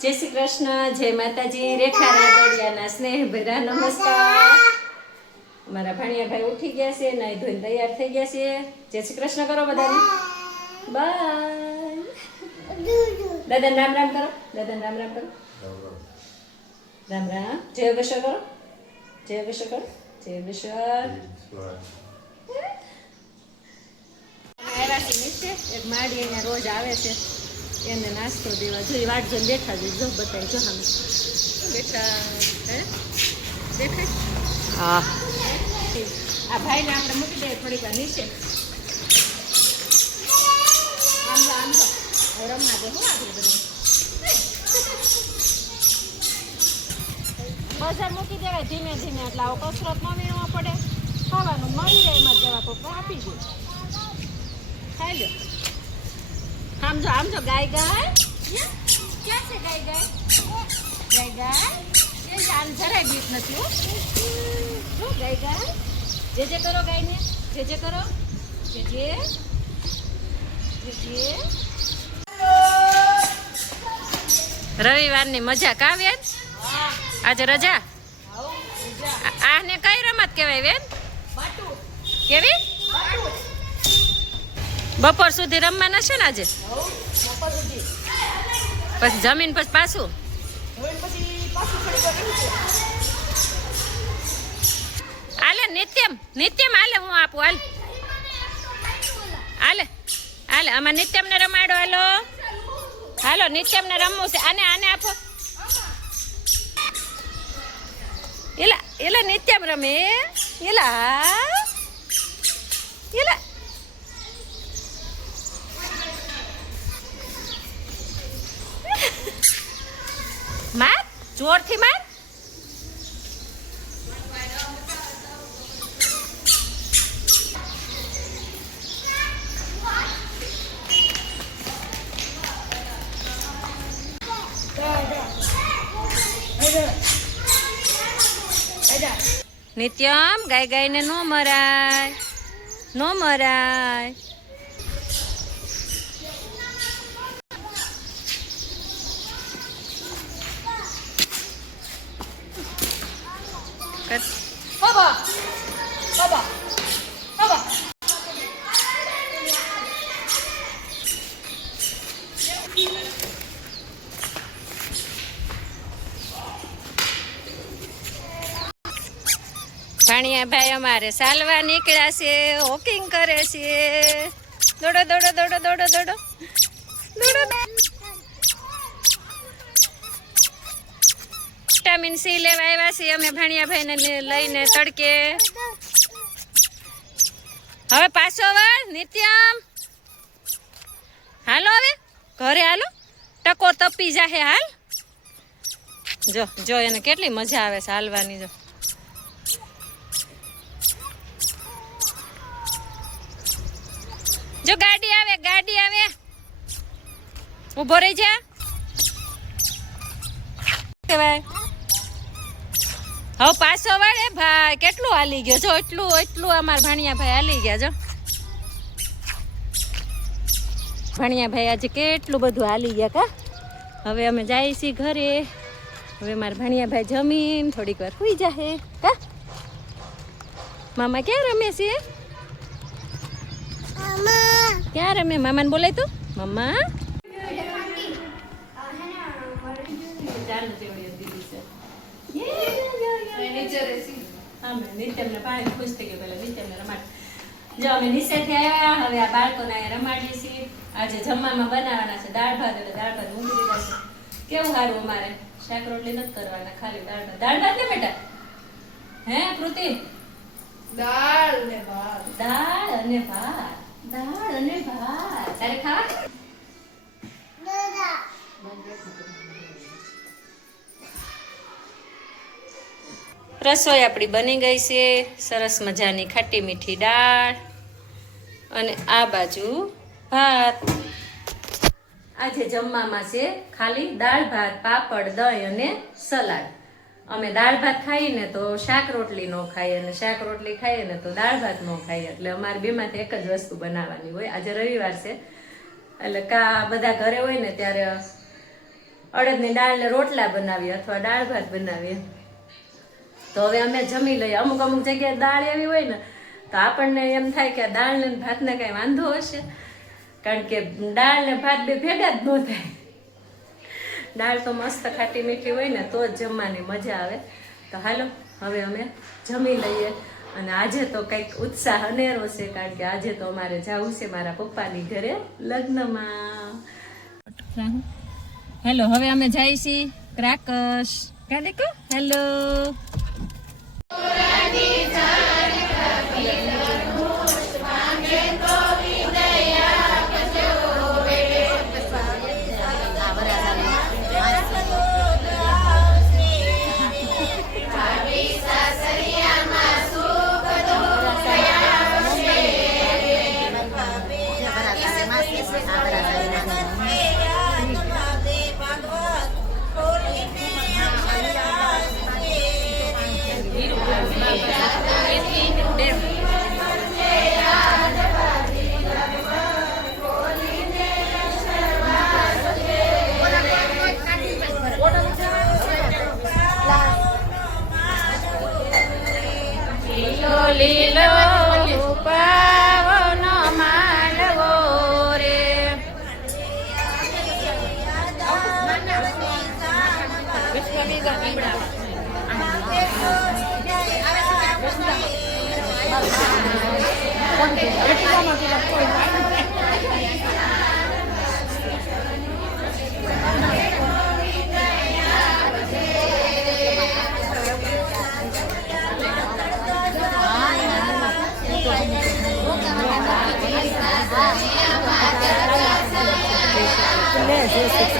જય શ્રી કૃષ્ણ, જય માતાજી, રેખા રાદડિયાના સ્નેહ ભર્યા નમસ્કાર. અમારા ભાણિયા ભાઈ ઉઠી ગયા છે, નાઈ ધોઈને તૈયાર થઈ ગયા છે. જય શ્રી કૃષ્ણ કરો બધાને. બાય. દાદાને રામ રામ કરો. દાદાને રામ રામ કરો. રામ રામ. જય યોગેશ્વર કરો. જય યોગેશ્વર કરો. જય યોગેશ્વર. આવ્યા છે નીચે. એક માડી અહીંયા રોજ આવે છે, એને નાસ્તો દેવા જોઈએ. વાટ જોઈને બેઠા જોઈએ. જો બતાવી જો અમે બેઠા. હે દેખાય? હા. આ ભાઈને આપણે મૂકી દઈએ થોડીક વાર નીચે. આમ તો રમવા દે હું આપણે બધું બજાર મૂકી દેવાય ધીમે ધીમે. એટલે આવો કસરત ન વીણવો પડે. ખાવાનું મળી જાય એમાં જવા કોક આપી દે. ખાઈ લો. આમ જો ગાય ગાય ક્યાં છે? ગાય ગાય ગાય ગાય એ આમ જરાય બીક નથી. શું ગાય ગાય? જે કરો ગાયને. જે કરો. જે રવિવારની મજા કા વેન? આજે રજા. આને કઈ રમત કહેવાય વેન? કેવી? બપોર સુધી રમવાના છે ને આજે? પછી જમીન પછી પાછું આલે નિત્યમ આલે હું આપું. હાલે આમાં નિત્યમ ને રમાડો. હાલો નિત્યમ ને રમવું છે. આને આપો. એલા નિત્યમ રમે. એલા માર જોરથી માર. નિત્યમ ગાય ને નો મરાય. Baba. ભાણિયા ભાઈ અમારે ચાલવા નીકળ્યા છે, વોકિંગ કરે છે. દોડો. વિટામિન સી લેવા આવ્યા છીએ અમે ભાણિયા ભાઈને લઈને તડકે. હવે પાછો વળ નિત્યમ. હાલો હવે ઘરે હાલો. ટકો તપી જાહે. હાલ જો એને કેટલી મજા આવે છે હાલવાની. જો ગાડી આવે. ઉભો રહી જા. કેવાય હવે પાછો વળે ભાઈ. કેટલું હાલી ગયો જો. એટલું અમાર ભાણિયા ભાઈ હાલી ગયા. જો ભાણિયા ભાઈ આજે કેટલું બધું હાલી ગયા કા. હવે અમે જાય છીએ ઘરે. હવે મારા ભાણિયા ભાઈ જમીન થોડીક વાર સુઈ જાહે કા. મામા ક્યાં રમે છે? ક્યાં રમે? મામાને બોલાય તું. મમ્મા પાણી ખુશ થઈ ગયો. પેલા નિત્યમને રમાડ. જો અમે નીચેથી આવ્યા. હવે આ બાળકોને રમાડીએ છીએ. આજે જમવામાં બનાવવાના છે દાળ ભાત. એટલે દાળ ભાત મૂકી દીધા છે. કેવું સારું. અમારે શાક રોટલી નથી કરવાના, ખાલી દાળ ભાત ને બેટા. હે કૃતિ? દાળ અને ભાત. તારે ખાવા? રસોઈ આપણી બની ગઈ છે. સરસ મજાની ખાટી મીઠી દાળ અને આ બાજુ ભાત. આજે જમવામાં છે ખાલી દાળ ભાત, પાપડ, દહીં અને સલાડ. અમે દાળ ભાત ખાઈએ ને તો શાક રોટલી ન ખાઈએ, અને શાક રોટલી ખાઈએ ને તો દાળ ભાત ન ખાઈએ. એટલે અમારે બેમાંથી એક જ વસ્તુ બનાવવાની હોય. આજે રવિવાર છે એટલે કા બધા ઘરે હોય ને ત્યારે અડદની દાળને રોટલા બનાવીએ અથવા દાળ ભાત બનાવીએ. તો હવે અમે જમી લઈએ. અમુક અમુક જગ્યાએ દાળ એવી હોય ને તો આપણને એમ થાય કે દાળ ને ભાતને કઈ વાંધો હશે, કારણ કે દાળ ને ભાત બે ભેગા જ ન થાય. દાળ તો મસ્ત ખાટી મીઠી હોય ને તો જ જમવાની મજા આવે. તો હાલો હવે અમે જમી લઈએ. અને આજે તો કંઈક ઉત્સાહ અનેરો છે, કારણ કે આજે તો અમારે જવું છે મારા પપ્પાની ઘરે લગ્નમાં. હેલો, હવે અમે જઈએ છીએ ક્રાકસ. ક્યાં દેખો, હેલો. લીલો પાવનો માંડવો રે, જય શ્રી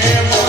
કૃષ્ણ.